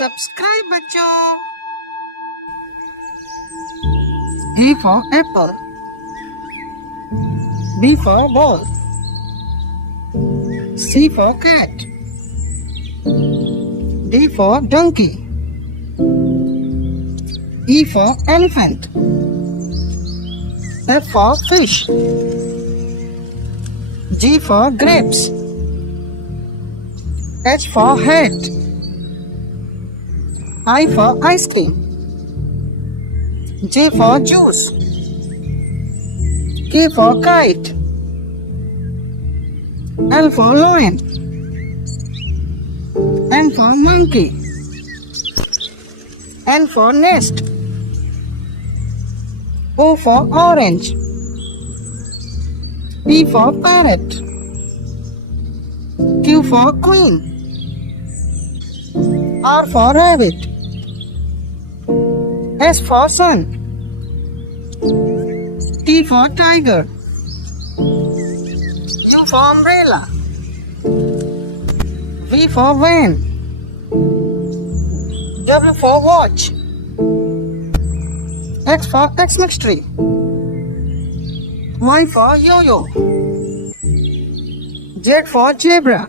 Subscribe बच्चों। A for apple, B for ball, C for cat, D for donkey, E for elephant, F for fish, G for grapes, H for hat, I for ice cream, J for juice, K for kite, L for lion, N for monkey, N for nest, O for orange, P for parrot, Q for queen, R for rabbit, S for sun, T for tiger, U for umbrella, V for van, W for watch, X for Xmas tree, Y for yo-yo, Z for zebra,